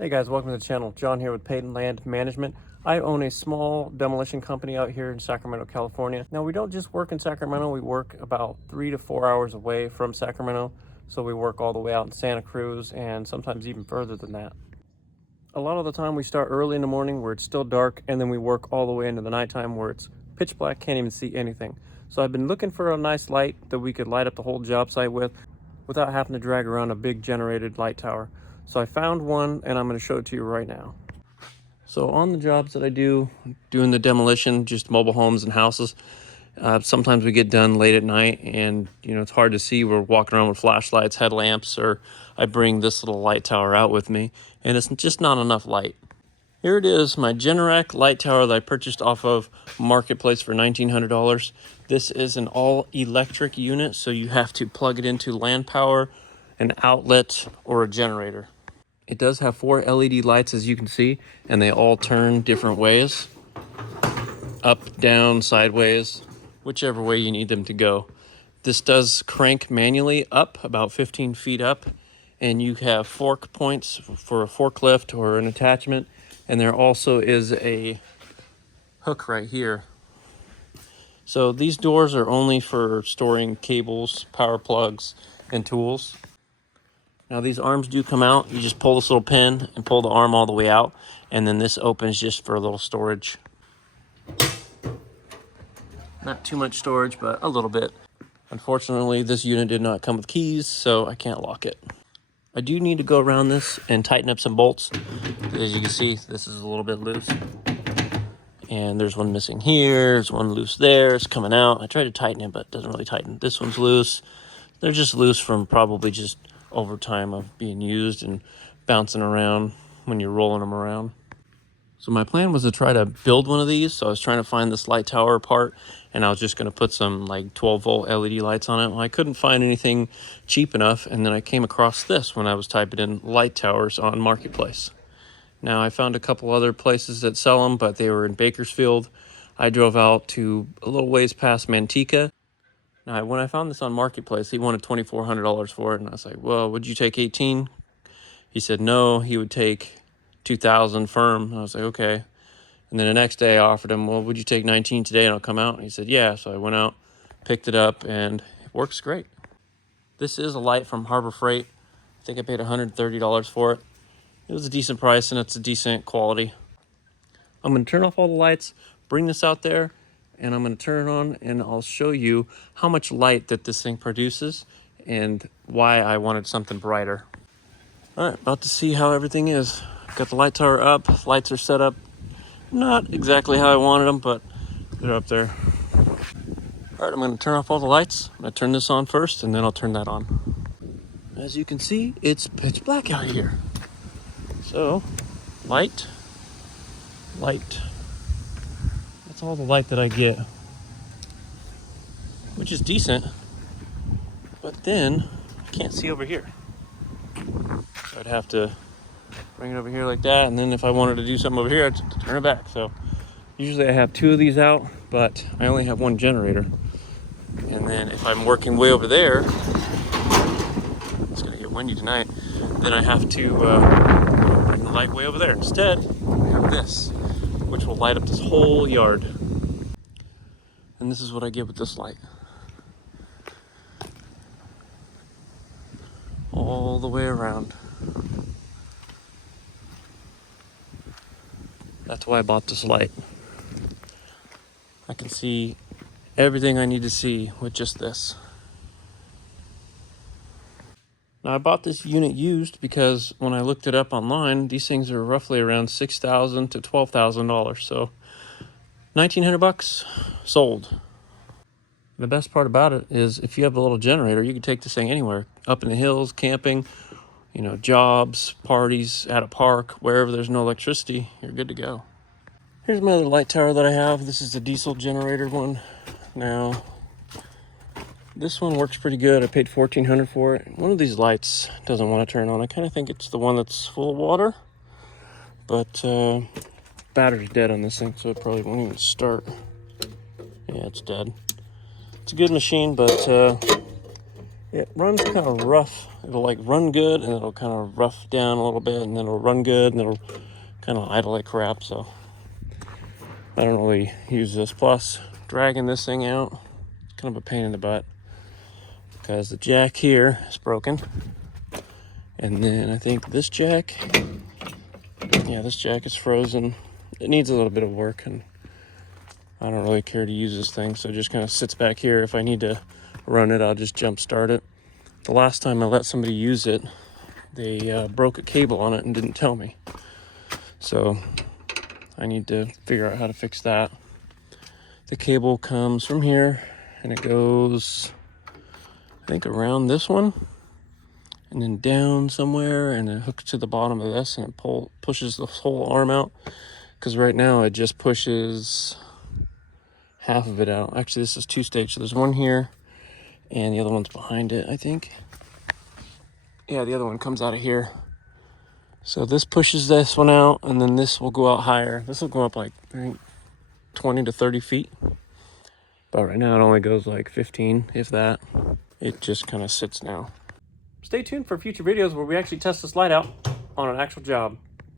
Hey guys, welcome to the channel. John here with Payton Land Management. I own a small demolition company out here in Sacramento, California. Now we don't just work in Sacramento, we work about 3 to 4 hours away from Sacramento. So we work all the way out in Santa Cruz and sometimes even further than that. A lot of the time we start early in the morning where it's still dark, and then we work all the way into the nighttime where it's pitch black, can't even see anything. So I've been looking for a nice light that we could light up the whole job site with without having to drag around a big generated light tower. So I found one and I'm going to show it to you right now. So on the jobs that I do, doing the demolition, just mobile homes and houses, sometimes we get done late at night and it's hard to see. We're walking around with flashlights, headlamps, or I bring this little light tower out with me and it's just not enough light. Here it is, my Generac light tower that I purchased off of Marketplace for $1,900. This is an all-electric unit, so you have to plug it into land power, an outlet, or a generator. It does have 4 LED lights, as you can see, and they all turn different ways. Up, down, sideways, whichever way you need them to go. This does crank manually up, about 15 feet up, and you have fork points for a forklift or an attachment. And there also is a hook right here. So these doors are only for storing cables, power plugs, and tools. Now these arms do come out. You just pull this little pin and pull the arm all the way out. And then this opens just for a little storage. Not too much storage, but a little bit. Unfortunately, this unit did not come with keys, so I can't lock it. I do need to go around this and tighten up some bolts. As you can see, this is a little bit loose. And there's one missing here, there's one loose there, it's coming out. I tried to tighten it, but it doesn't really tighten. This one's loose. They're just loose from probably just overtime of being used and bouncing around when you're rolling them around. So my plan was to try to build one of these. So I was trying to find this light tower part, and I was just going to put some like 12-volt LED lights on it. Well, I couldn't find anything cheap enough, and then I came across this when I was typing in light towers on Marketplace. Now, I found a couple other places that sell them, but they were in Bakersfield. I drove out to a little ways past Manteca. Now, when I found this on Marketplace, he wanted $2,400 for it, and I was like, well, would you take 18? He said no, he would take 2,000 firm. And I was like, okay. And then the next day I offered him, well, would you take 19 today and I'll come out? And he said, yeah. So I went out, picked it up, and it works great. This is a light from Harbor Freight. I think I paid $130 for it. It was a decent price and it's a decent quality. I'm going to turn off all the lights, bring this out there, and I'm going to turn it on and I'll show you how much light that this thing produces and why I wanted something brighter. All right, about to see how everything is. Got the light tower up, lights are set up. Not exactly how I wanted them, but they're up there. All right, I'm going to turn off all the lights. I'm going to turn this on first and then I'll turn that on. As you can see, it's pitch black out here. So, light. That's all the light that I get, which is decent, but then I can't see over here. So I'd have to bring it over here like that, and then if I wanted to do something over here, I'd have to turn it back. So usually I have 2 of these out, but I only have 1 generator. And then if I'm working way over there, it's gonna get windy tonight, then I have to bring the light way over there. Instead, I have this, which will light up this whole yard. And this is what I get with this light. All the way around. That's why I bought this light. I can see everything I need to see with just this. Now I bought this unit used because when I looked it up online, these things are roughly around $6,000 to $12,000. So $1,900 sold. The best part about it is if you have a little generator, you can take this thing anywhere. Up in the hills, camping, jobs, parties, at a park, wherever there's no electricity, you're good to go. Here's my other light tower that I have. This is the diesel generator one. Now, this one works pretty good. I paid $1,400 for it. One of these lights doesn't want to turn on. I kind of think it's the one that's full of water, but battery's dead on this thing, so it probably won't even start. Yeah, it's dead. It's a good machine, but It runs kind of rough. It'll like run good and it'll kind of rough down a little bit, and then it'll run good and it'll kind of idle like crap. So I don't really use this. Plus, dragging this thing out, it's kind of a pain in the butt because the jack here is broken. And then I think this jack, yeah, this jack is frozen. It needs a little bit of work, and I don't really care to use this thing, so it just kind of sits back here. If I need to run it, I'll just jump start it. The last time I let somebody use it, they broke a cable on it and didn't tell me. So I need to figure out how to fix that. The cable comes from here and it goes, I think, around this one and then down somewhere, and it hooks to the bottom of this, and it pushes the whole arm out, because right now it just pushes half of it out. Actually, this is two-stage, so there's one here and the other one's behind it, I think. Yeah, the other one comes out of here. So this pushes this one out, and then this will go out higher. This will go up like, I think, 20 to 30 feet. But right now it only goes like 15, if that. It just kind of sits now. Stay tuned for future videos where we actually test this light out on an actual job.